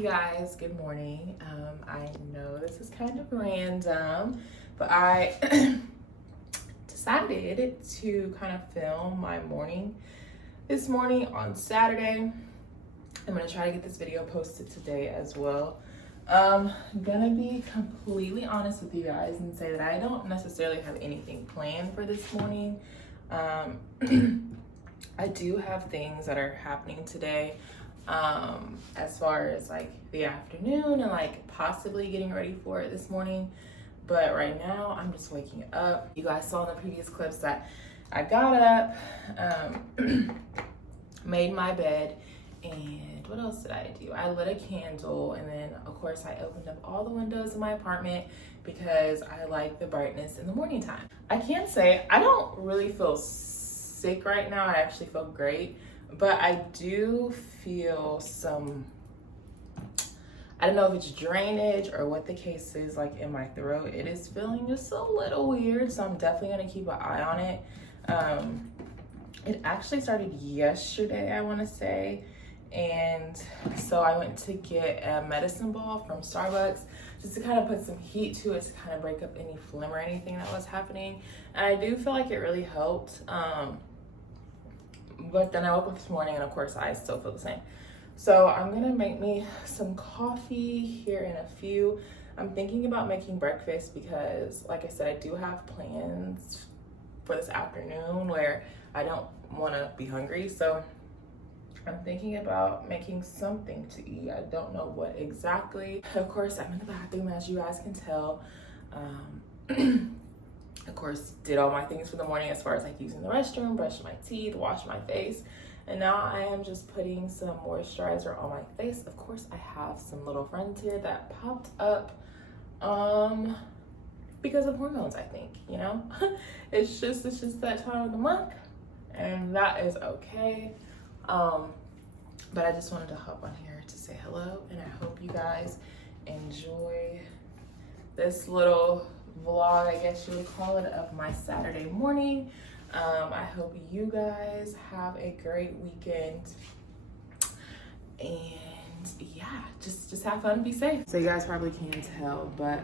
you guys, good morning. I know this is kind of random, but I decided to kind of film my morning this morning on Saturday. I'm gonna try to get this video posted today as well. I'm gonna be completely honest with you guys and say that I don't necessarily have anything planned for this morning. I do have things that are happening today, as far as like the afternoon and like possibly getting ready for it this morning. But right now I'm just waking up. You guys saw in the previous clips that I got up, made my bed, and what else did I do? I lit a candle, and then of course I opened up all the windows in my apartment because I like the brightness in the morning time. I can say I don't really feel sick right now. I actually feel great, but I do feel some, I don't know if it's drainage or what the case is, like in my throat. It is feeling just a little weird, so I'm definitely gonna keep an eye on it. It actually started yesterday, I wanna say, and so I went to get a medicine ball from Starbucks just to kind of put some heat to it to kind of break up any phlegm or anything that was happening, and I do feel like it really helped. But then I woke up this morning and of course I still feel the same. So I'm gonna make me some coffee here in a few. I'm thinking about making breakfast because, like I said, I do have plans for this afternoon where I don't wanna be hungry. So I'm thinking about making something to eat. I don't know what exactly. Of course, I'm in the bathroom, as you guys can tell. Of course, did all my things for the morning as far as like using the restroom, brushing my teeth, washing my face. And now I am just putting some moisturizer on my face. Of course, I have some little friends here that popped up because of hormones, I think, you know? It's just that time of the month, and that is okay. But I just wanted to hop on here to say hello, and I hope you guys enjoy this little vlog, I guess you would call it, of my Saturday morning. I hope you guys have a great weekend, and yeah, just have fun and be safe. So you guys probably can't tell, but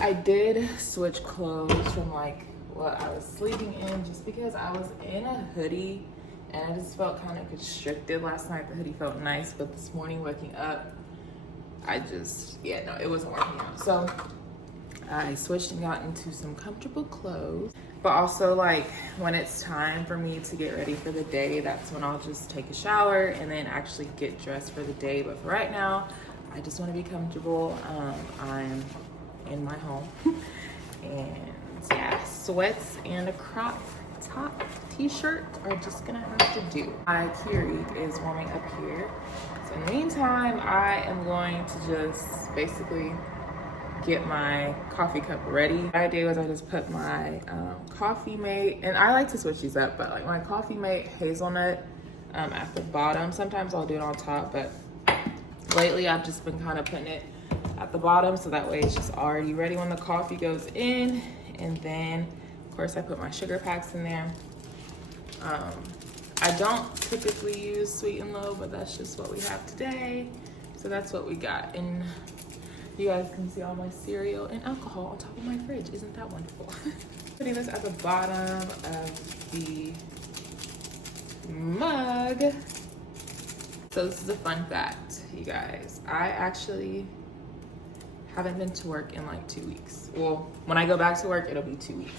I did switch clothes from like what I was sleeping in, just because I was in a hoodie and I just felt kind of constricted last night. The hoodie felt nice, but this morning waking up, it wasn't working out. So I switched and got into some comfortable clothes. But also, like, when it's time for me to get ready for the day, that's when I'll just take a shower and then actually get dressed for the day. But for right now, I just want to be comfortable. I'm in my home. And yeah, sweats and a crop top t-shirt are just gonna have to do. My Keurig is warming up here. So in the meantime, I am going to just basically get my coffee cup ready. What I did was I just put my coffee mate, and I like to switch these up, but like my coffee mate hazelnut at the bottom. Sometimes I'll do it on top, but lately I've just been kind of putting it at the bottom, so that way it's just already ready when the coffee goes in. And then of course I put my sugar packs in there. I don't typically use sweet and low, but that's just what we have today. So that's what we got. And you guys can see all my cereal and alcohol on top of my fridge. Isn't that wonderful? Putting this at the bottom of the mug. So this is a fun fact, you guys. I actually haven't been to work in like 2 weeks. Well, when I go back to work, it'll be 2 weeks.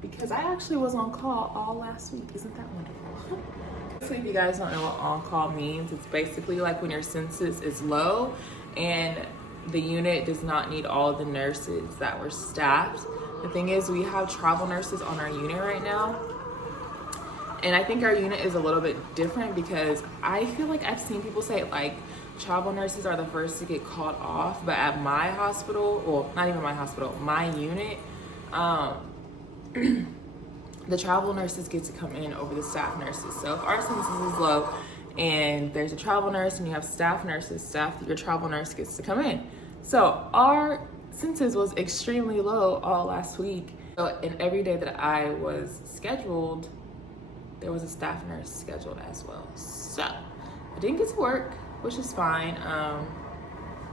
Because I actually was on call all last week. Isn't that wonderful? If you guys don't know what on-call means, it's basically like when your census is low and the unit does not need all the nurses that were staffed. The thing is, we have travel nurses on our unit right now. And I think our unit is a little bit different because I feel like I've seen people say like travel nurses are the first to get called off, but at my hospital, well, not even my hospital, my unit, the travel nurses get to come in over the staff nurses. So if our census is low and there's a travel nurse and you have staff nurses, your travel nurse gets to come in. So our census was extremely low all last week. So, and every day that I was scheduled, there was a staff nurse scheduled as well. So I didn't get to work, which is fine.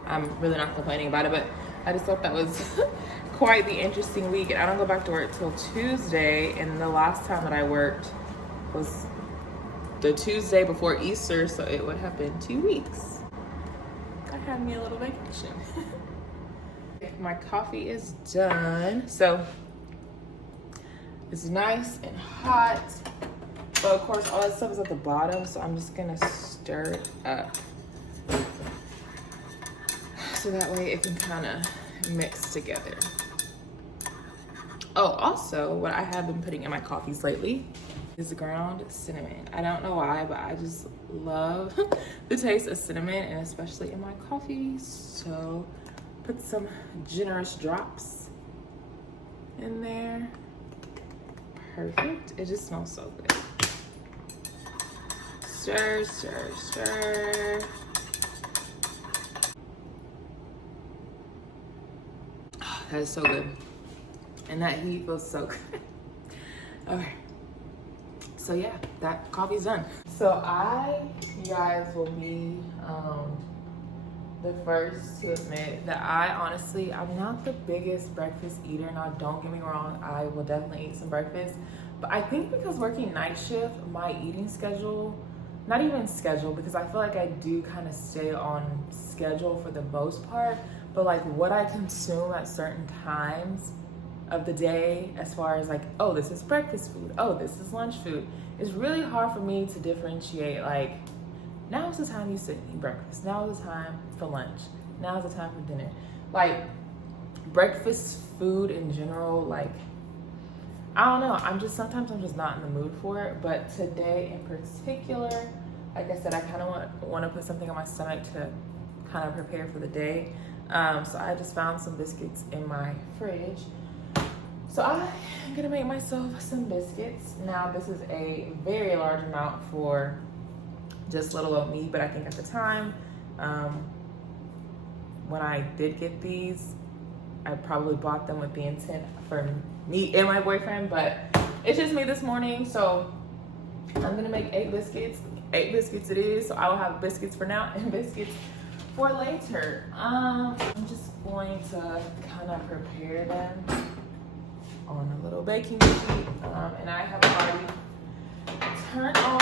I'm really not complaining about it, but I just thought that was quite the interesting week. And I don't go back to work till Tuesday, and the last time that I worked was the Tuesday before Easter, so it would have been 2 weeks. I had me a little vacation. My coffee is done. So it's nice and hot, but of course all that stuff is at the bottom, so I'm just gonna stir it up so that way it can kind of mix together. Oh, also what I have been putting in my coffees lately is ground cinnamon. I don't know why, but I just love the taste of cinnamon, and especially in my coffee. So put some generous drops in there. Perfect. It just smells so good. Stir, stir, stir. Oh, that is so good. And that heat feels so good. Okay. So yeah, that coffee's done. So you guys will be the first to admit that I'm not the biggest breakfast eater. Now, don't get me wrong, I will definitely eat some breakfast. But I think because working night shift, my eating schedule, not even schedule, because I feel like I do kind of stay on schedule for the most part, but like what I consume at certain times of the day, as far as like, oh, this is breakfast food, oh, this is lunch food, it's really hard for me to differentiate, like, now's the time you sit and eat breakfast, now's the time for lunch, now's the time for dinner. Like, breakfast food in general, like, I don't know, sometimes I'm just not in the mood for it. But today in particular, like I said, I kind of want to put something on my stomach to kind of prepare for the day. So I just found some biscuits in my fridge. So I'm gonna make myself some biscuits. Now, this is a very large amount for just little old me, but I think at the time, when I did get these, I probably bought them with the intent for me and my boyfriend, but it's just me this morning, so I'm gonna make 8 biscuits. 8 biscuits it is, so I will have biscuits for now and biscuits for later. I'm just going to kind of prepare them on a little baking sheet, and I have already turned on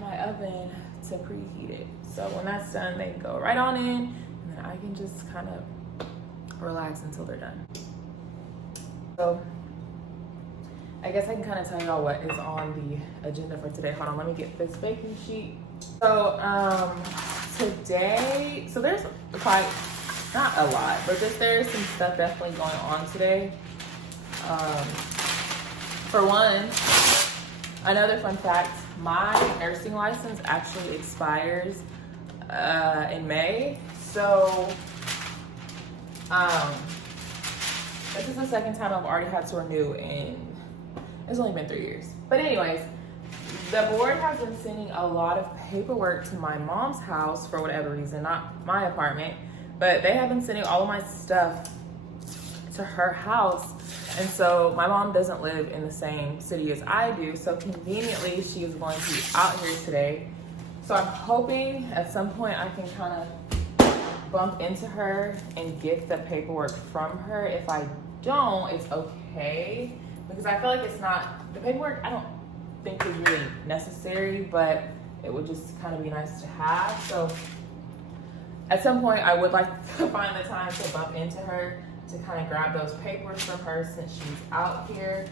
my oven to preheat it. So when that's done, they can go right on in, and then I can just kind of relax until they're done. So I guess I can kind of tell y'all what is on the agenda for today. Hold on, let me get this baking sheet. So today, so there's quite, not a lot, but there's some stuff definitely going on today. For one, another fun fact, my nursing license actually expires in May. So this is the second time I've already had to renew, and it's only been 3 years. But anyways, the board has been sending a lot of paperwork to my mom's house for whatever reason, not my apartment, but they have been sending all of my stuff to her house. And so my mom doesn't live in the same city as I do, so conveniently she is going to be out here today. So I'm hoping at some point I can kind of bump into her and get the paperwork from her. If I don't, it's okay, because I feel like it's not, the paperwork I don't think is really necessary, but it would just kind of be nice to have. So at some point I would like to find the time to bump into her to kind of grab those papers from her since she's out here.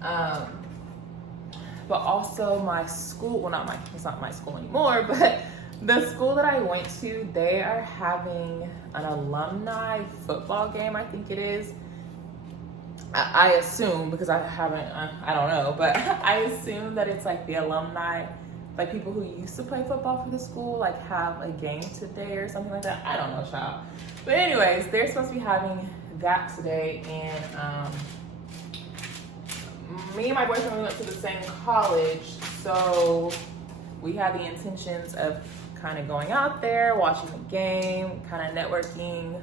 But also my school, well, it's not my school anymore, but the school that I went to, they are having an alumni football game, I think it is. I assume, because I don't know, but I assume that it's like the alumni, like people who used to play football for the school, like have a game today or something like that. I don't know, child. But anyways, they're supposed to be having that today, and me and my boyfriend, we went to the same college, so we had the intentions of kind of going out there, watching the game, kind of networking,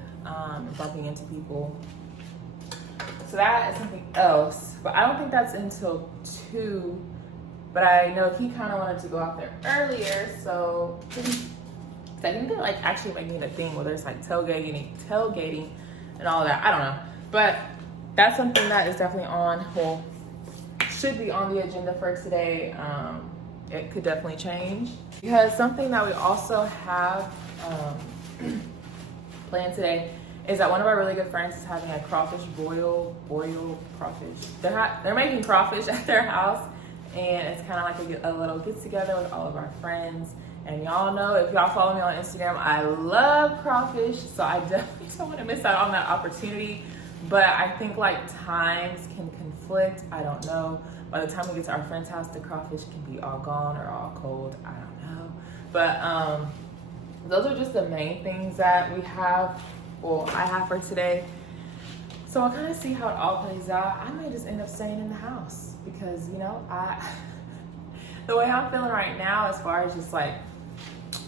bumping into people. So that is something else, but I don't think that's until 2 But I know he kind of wanted to go out there earlier, so I think they're like actually making a thing where there's like tailgating and all that. I don't know. But that's something that is definitely on, well, should be on the agenda for today. It could definitely change. Because something that we also have planned today is that one of our really good friends is having a crawfish boil crawfish. They're making crawfish at their house, and it's kind of like a little get together with all of our friends. And y'all know, if y'all follow me on Instagram, I love crawfish, so I definitely don't want to miss out on that opportunity. But I think like times can conflict. I don't know. By the time we get to our friend's house, the crawfish can be all gone or all cold. I don't know. But those are just the main things that we have, well, I have for today. So I'll kind of see how it all plays out. I may just end up staying in the house because, you know, the way I'm feeling right now, as far as just like,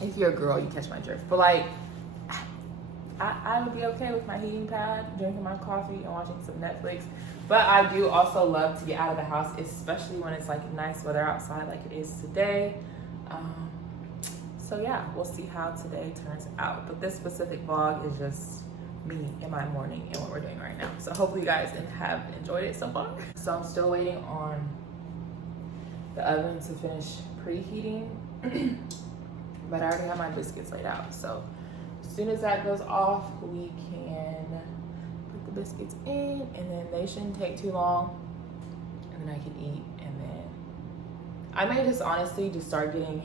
if you're a girl, you catch my drift. But like, I would be okay with my heating pad, drinking my coffee and watching some Netflix. But I do also love to get out of the house, especially when it's like nice weather outside like it is today. So yeah, we'll see how today turns out. But this specific vlog is just me in my morning and what we're doing right now. So hopefully you guys have enjoyed it so far. So I'm still waiting on the oven to finish preheating, but I already have my biscuits laid out. So as soon as that goes off, we can put the biscuits in, and then they shouldn't take too long, and then I can eat. And then I may just honestly just start getting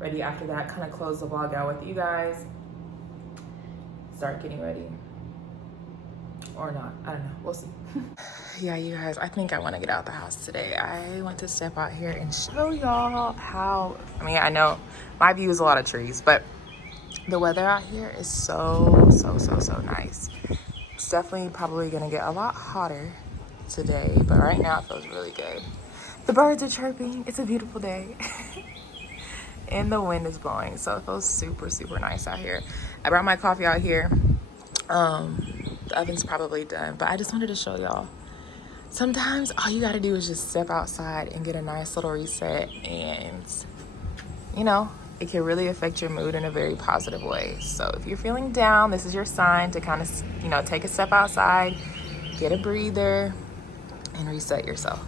ready after that, kind of close the vlog out with you guys, start getting ready, or not, I don't know, we'll see. Yeah, you guys, I think I want to get out the house today. I want to step out here and show y'all how, I mean, I know my view is a lot of trees, but the weather out here is so nice. It's definitely probably gonna get a lot hotter today, but right now it feels really good. The birds are chirping, it's a beautiful day. And the wind is blowing, so it feels super nice out here. I brought my coffee out here. The oven's probably done, but I just wanted to show y'all. Sometimes all you gotta do is just step outside and get a nice little reset, and you know, it can really affect your mood in a very positive way. So if you're feeling down, this is your sign to kind of, you know, take a step outside, get a breather, and reset yourself.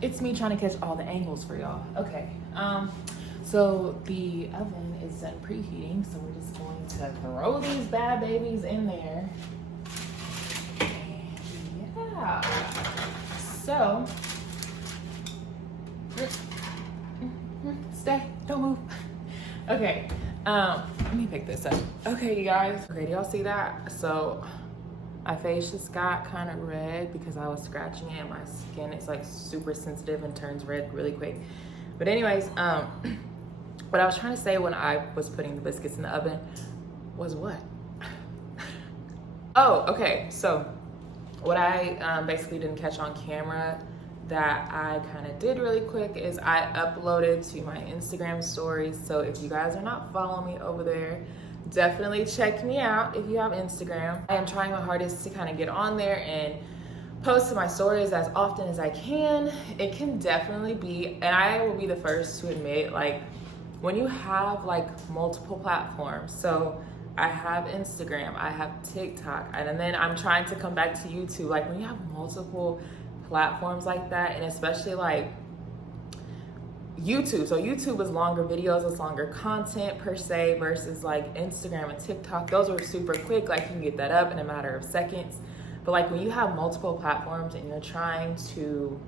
It's me trying to catch all the angles for y'all. Okay, so the oven is done preheating, so we're just going to throw these bad babies in there. And yeah, so stay, don't move. Okay, let me pick this up. Okay, you guys, okay, do y'all see that? So my face just got kind of red because I was scratching it, and my skin is like super sensitive and turns red really quick. But anyways, what I was trying to say when I was putting the biscuits in the oven was what? Oh, okay, so what I basically didn't catch on camera that I kind of did really quick is I uploaded to my Instagram stories. So if you guys are not following me over there, definitely check me out if you have Instagram. I am trying my hardest to kind of get on there and post to my stories as often as I can. It can definitely be, and I will be the first to admit, like when you have like multiple platforms, so I have Instagram, I have TikTok, and then I'm trying to come back to YouTube. Like when you have multiple platforms like that, and especially like YouTube. So YouTube is longer videos, it's longer content per se, versus like Instagram and TikTok. Those are super quick, like you can get that up in a matter of seconds. But like when you have multiple platforms and you're trying to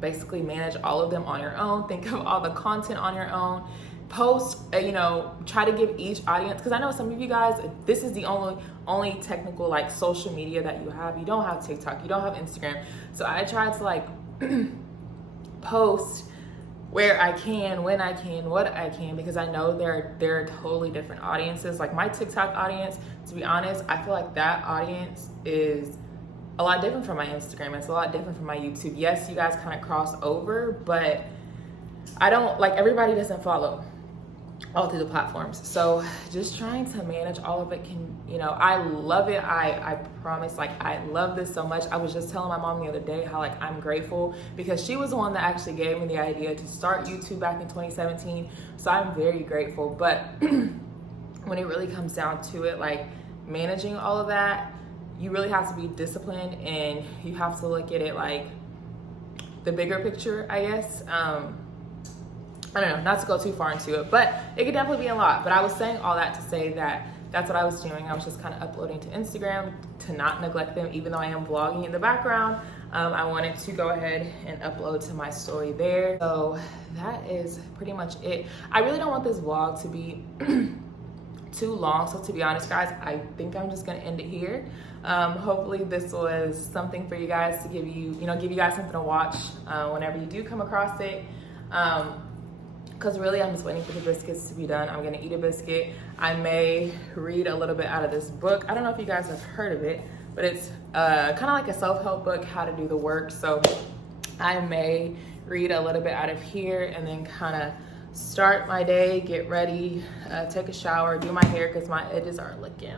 basically manage all of them on your own, think of all the content on your own, post, you know, try to give each audience, because I know some of you guys, this is the only technical like social media that you have. You don't have TikTok, you don't have Instagram. So I try to like post where I can, when I can, what I can, because I know there are totally different audiences. Like my TikTok audience, to be honest, I feel like that audience is a lot different from my Instagram. It's a lot different from my YouTube. Yes, you guys kind of cross over, but I don't, like everybody doesn't follow all through the platforms. So just trying to manage all of it can, you know, I love it. I promise, like, I love this so much. I was just telling my mom the other day how, like, I'm grateful because she was the one that actually gave me the idea to start YouTube back in 2017. So I'm very grateful. But when it really comes down to it, like, managing all of that, you really have to be disciplined, and you have to look at it like the bigger picture, I guess. I don't know, not to go too far into it, but it could definitely be a lot. But I was saying all that to say that that's what I was doing. I was just kind of uploading to Instagram to not neglect them, even though I am vlogging in the background. I wanted to go ahead and upload to my story there. So that is pretty much it. I really don't want this vlog to be too long. So to be honest, guys, I think I'm just gonna end it here. Hopefully this was something for you guys to give you guys something to watch whenever you do come across it. Because really I'm just waiting for the biscuits to be done. I'm gonna eat a biscuit. I may read a little bit out of this book. I don't know if you guys have heard of it, but it's kind of like a self-help book, how to do the work. So I may read a little bit out of here and then kind of start my day, get ready, take a shower, do my hair because my edges are looking,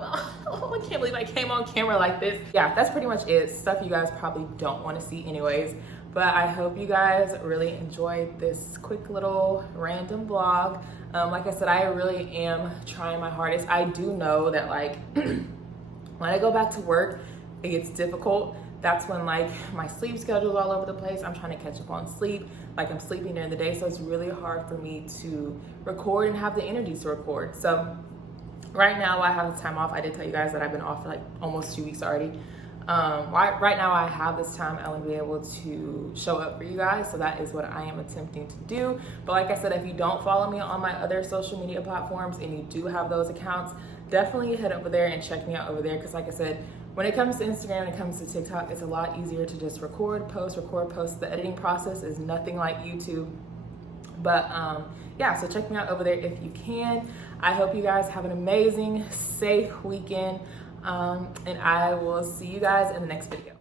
I can't believe I came on camera like this. Yeah, that's pretty much it. Stuff you guys probably don't want to see anyways. But I hope you guys really enjoyed this quick little random vlog. Like I said, I really am trying my hardest. I do know that, like, when I go back to work, it gets difficult. That's when, like, my sleep schedule is all over the place. I'm trying to catch up on sleep. Like, I'm sleeping during the day, so it's really hard for me to record and have the energy to record. So right now I have the time off. I did tell you guys that I've been off for like almost 2 weeks already. Right now I have this time, I want to be able to show up for you guys. So that is what I am attempting to do. But like I said, if you don't follow me on my other social media platforms and you do have those accounts, definitely head over there and check me out over there. Because like I said, when it comes to Instagram and it comes to TikTok, it's a lot easier to just record, post. The editing process is nothing like YouTube. But yeah, so check me out over there if you can. I hope you guys have an amazing, safe weekend. And I will see you guys in the next video.